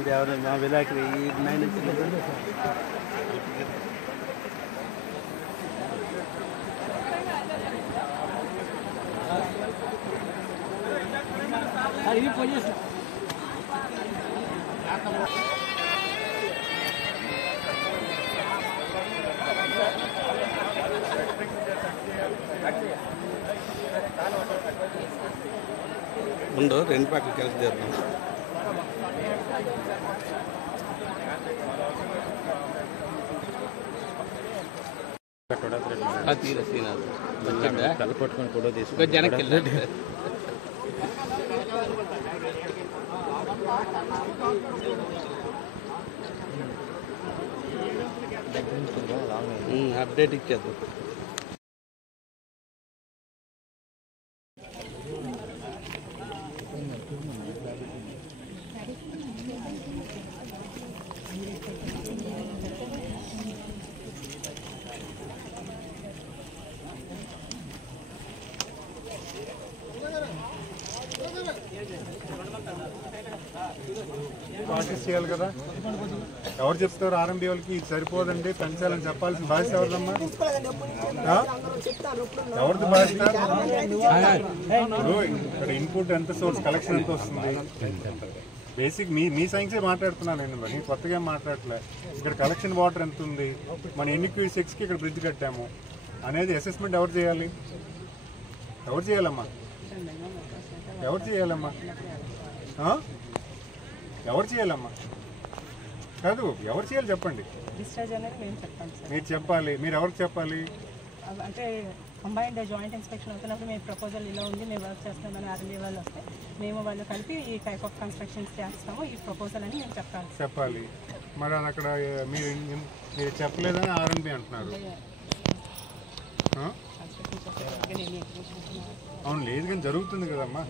ఇది ఎవరు మా విలేకరి ఈ 9 ఇది పొజిషన్ ఉండు 2 పక్కలు కలిసి చేద్దాం. తల పట్టుకొని ఫోటో తీసుకుని జనకి అప్డేట్ ఇచ్చేద్దాం. ప్రాసెస్ చేయాలి కదా. ఎవరు చెప్తారు ఆర్ఎంబీ వాళ్ళకి ఇది సరిపోదండి పెంచాలని చెప్పాల్సిన బాధ్యత ఎవరిదమ్మా? ఎవరిది బాధ్యత? ఇప్పుడు ఇక్కడ ఇన్పుట్ ఎంత సోర్స్ కలెక్షన్ ఎంత వస్తుంది? బేసిక్ మీ సైన్సే మాట్లాడుతున్నాను నేను, నేను కొత్తగా ఏం మాట్లాడలే. ఇక్కడ కలెక్షన్ వాటర్ ఎంత ఉంది, మన ఎన్ని క్యూసెక్స్కి ఇక్కడ బ్రిడ్జ్ కట్టాము అనేది అసెస్మెంట్ ఎవరు చేయాలి? ఎవరు చేయాలమ్మా? ఎవరు చేయాలమ్మా? ఎవరు చేయాలమ్మా? కాదు, ఎవరు చేయాలి చెప్పండి. మీరు చెప్పాలి. మీరు ఎవరికి చెప్పాలి? అంటే కంబైన్డ్ జాయింట్ ఇన్స్పెక్షన్ అవుతున్నప్పుడు మేము ప్రపోజల్ ఇలా ఉంది, మేము వర్క్ చేస్తున్నామని ఆర్ఎంబీ వాళ్ళు వస్తే మేము వాళ్ళు కలిపి ఈ టైప్ ఆఫ్ కన్స్ట్రక్షన్స్ చేస్తాము, ఈ ప్రపోజల్ అని మేము చెప్పాలి. మరి అది అక్కడ మీరు చెప్పలేదని ఆర్ఎంబీ అంటున్నారు. అవును, లేదు కానీ జరుగుతుంది కదమ్మా.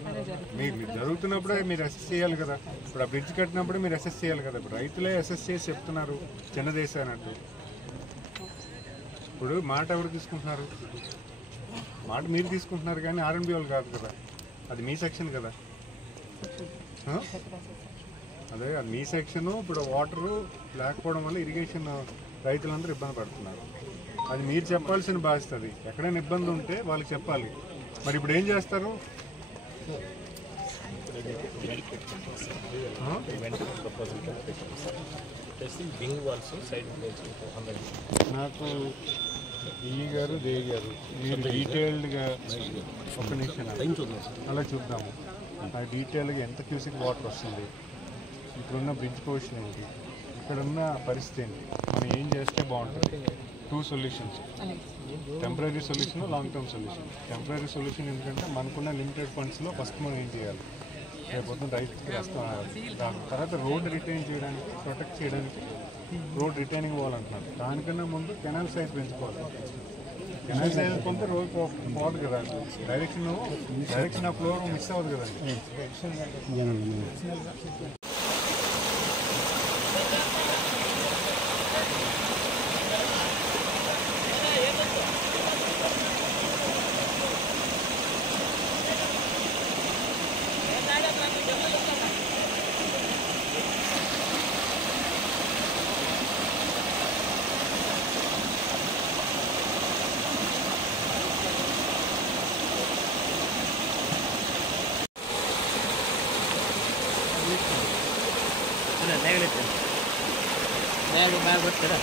మీరు జరుగుతున్నప్పుడే మీరు అసెస్ చేయాలి కదా. ఇప్పుడు ఆ బ్రిడ్జ్ కట్టినప్పుడే మీరు అసెస్ చేయాలి కదా. ఇప్పుడు రైతులే అసెస్ చేసి చెప్తున్నారు చిన్న దేశం అన్నట్టు. ఇప్పుడు మాట ఎవరు తీసుకుంటున్నారు? మాట మీరు తీసుకుంటున్నారు కానీ ఆర్ఎంబీ వాళ్ళు కాదు కదా. అది మీ సెక్షన్ కదా. అదే అది మీ సెక్షను. ఇప్పుడు వాటరు లేకపోవడం వల్ల ఇరిగేషన్ రైతులందరూ ఇబ్బంది పడుతున్నారు. అది మీరు చెప్పాల్సిన బాధ్యత. అది ఎక్కడైనా ఇబ్బంది ఉంటే వాళ్ళకి చెప్పాలి. మరి ఇప్పుడు ఏం చేస్తారు? నాకు ఈ గారు దేవి గారు మీరు డీటెయిల్డ్గా ఒక నిమిషం అలా చూద్దాము. ఆ డీటెయిల్గా ఎంత క్యూసిక్ వాటర్ వస్తుంది, ఇక్కడున్న బ్రిడ్జ్ పొజిషన్ ఏంటి, ఇక్కడున్న పరిస్థితి ఏంటి, మనం ఏం చేస్తే బాగుంటుంది. 2 solutions, temporary solution, long term solution. Temporary solution ఎందుకంటే మనకున్న లిమిటెడ్ ఫండ్స్లో ఫస్ట్ మనం ఏం చేయాలి, రేపు రైతుకి దాని తర్వాత రోడ్ రిటైన్ చేయడానికి, ప్రొటెక్ట్ చేయడానికి రోడ్ రిటైనింగ్ వాల్ అంటున్నారు. దానికన్నా ముందు కెనాల్ సైజ్ పెంచుకోవాలి. కెనాల్ సైజ్ కొంత రోడ్ పోదు కదా, డైరెక్షన్ ఆఫ్ ఫ్లో మిస్ అవ్వదు కదండి. ಬ್ಯಾಗ್ ಬರ್ತೀರಾ?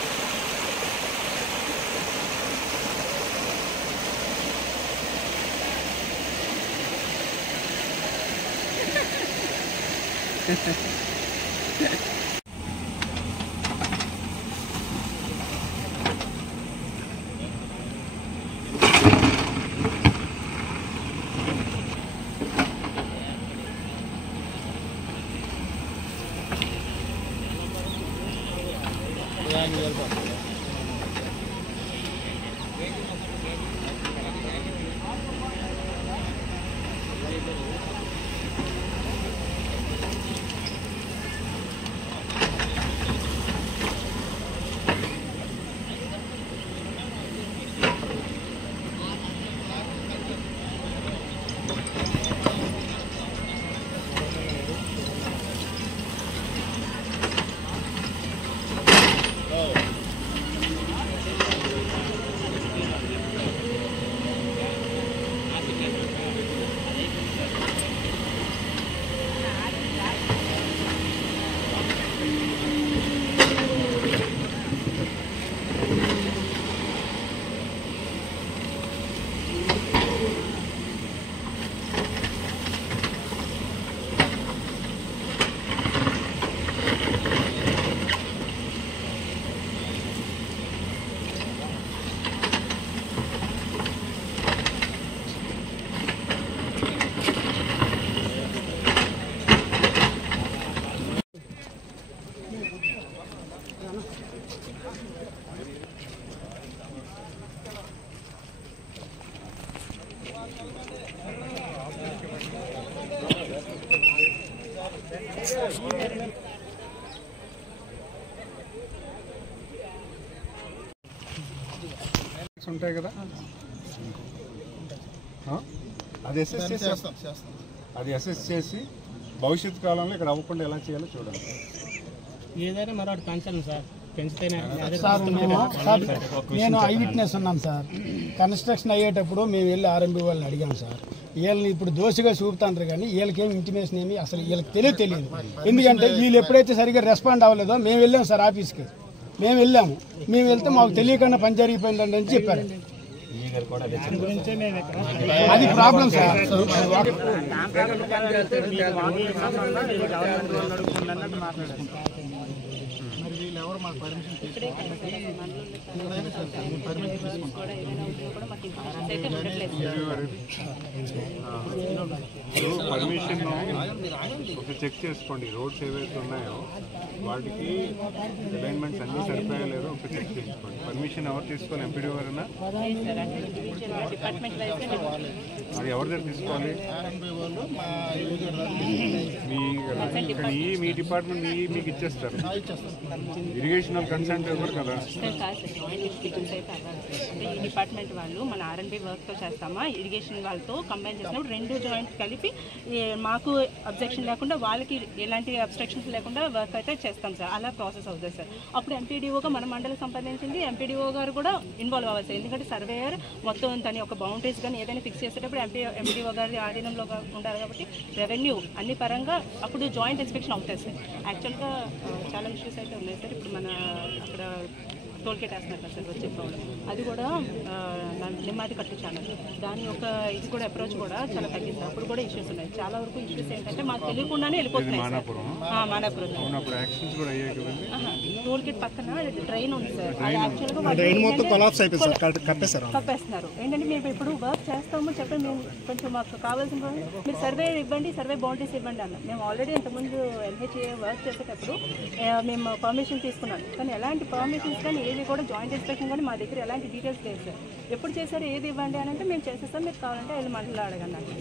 ఉంటాయి కదా, అది అసెస్ చేసి భవిష్యత్ కాలంలో ఇక్కడ అవ్వకుండా ఎలా చేయాలో చూడండి. ఏదైనా మరొకటి కన్సర్న్ సార్ సార్ నేను ఐ విట్నెస్ ఉన్నాను సార్. కన్స్ట్రక్షన్ అయ్యేటప్పుడు మేము వెళ్ళి ఆర్ఎంబీ వాళ్ళని అడిగాం సార్. వీళ్ళని ఇప్పుడు దోషిగా చూపుతాంటారు కానీ వీళ్ళకేం ఇంటిమేషన్ ఏమి అసలు వీళ్ళకి తెలియదు. ఎందుకంటే వీళ్ళు ఎప్పుడైతే సరిగ్గా రెస్పాండ్ అవ్వలేదో మేము వెళ్ళాము సార్ ఆఫీస్కి. మేము వెళ్తే మాకు తెలియకుండా పని జరిగిపోయిందండి అని చెప్పారు. అది ప్రాబ్లం సార్. పర్మిషన్ ఒక చెక్ చేసుకోండి. రోడ్స్ ఏవైతే ఉన్నాయో వాటికి అలైన్మెంట్స్ అన్నీ సరిపోయా లేదో ఒక చెక్ చేసుకోండి. పర్మిషన్ ఎవరు తీసుకోవాలి? ఎంపీడీ వారైనా? అది ఎవరి దగ్గర తీసుకోవాలి? మీ డిపార్ట్మెంట్ మీకు ఇచ్చేస్తారు. ఇరిగేషన్ కన్సెంట్ ఇవ్వరు కదా. ఈ డిపార్ట్మెంట్ వాళ్ళు మన ఆర్ఎండ్బి వర్క్తో చేస్తామా, ఇరిగేషన్ వాళ్ళతో కంబైన్ చేసినప్పుడు రెండు జాయింట్ కలిపి మాకు అబ్జెక్షన్ లేకుండా వాళ్ళకి ఎలాంటి అబ్స్ట్రక్షన్స్ లేకుండా వర్క్ అయితే చేస్తాం సార్. అలా ప్రాసెస్ అవుతుంది సార్. అప్పుడు ఎంపీడీఓగా మన మండలికి సంబంధించింది ఎంపీడీఓ గారు కూడా ఇన్వాల్వ్ అవ్వాలి సార్. ఎందుకంటే సర్వేయర్ మొత్తం తన ఒక బౌండరీస్ కానీ ఏదైనా ఫిక్స్ చేసేటప్పుడు ఎంపీడీఓ గారి ఆధీనంలో ఉండాలి. కాబట్టి రెవెన్యూ అన్ని పరంగా అప్పుడు జాయింట్ ఇన్స్పెక్షన్ అవుతుంది సార్. యాక్చువల్గా చాలా ఇష్యూస్ అయితే ఉన్నాయి సార్. ఇప్పుడు మన అక్కడ టోల్గేట్ వేస్తున్నారు కదా సార్ వచ్చే ప్రాబ్లం, అది కూడా నిమ్మది కట్టు ఛానల్ దాని యొక్క ఇది కూడా అప్రోచ్ కూడా చాలా తగ్గింది. అప్పుడు కూడా ఇష్యూస్ ఉన్నాయి. చాలా వరకు ఇష్యూస్ ఏంటంటే మాకు తెలియకుండానే వెళ్ళిపోతున్నాయి సార్. మానాపురం టోల్గేట్ పక్కన ట్రైన్ ఉంది సార్. అది యాక్చువల్గా కప్పేస్తున్నారు. ఏంటంటే మేము ఇప్పుడు వర్క్ చేస్తాము చెప్పి మేము కొంచెం మాకు కావాల్సిన మీరు సర్వే ఇవ్వండి, సర్వే బౌండరీస్ ఇవ్వండి అన్న. మేము ఆల్రెడీ ఇంతకుముందు ఎన్హెచ్ఏ వర్క్ చేసేటప్పుడు మేము పర్మిషన్ తీసుకున్నాం. కానీ ఎలాంటి పర్మిషన్స్ కానీ ఏది కూడా జాయింట్ ఇన్స్పెక్షన్ కానీ మా దగ్గర ఎలాంటి డీటెయిల్స్ లేదు సార్. ఎప్పుడు చేశారు ఏది ఇవ్వండి అని అంటే మేము చేసేస్తాం, మీరు కావాలంటే వెళ్ళి మండలిలో అడగండి.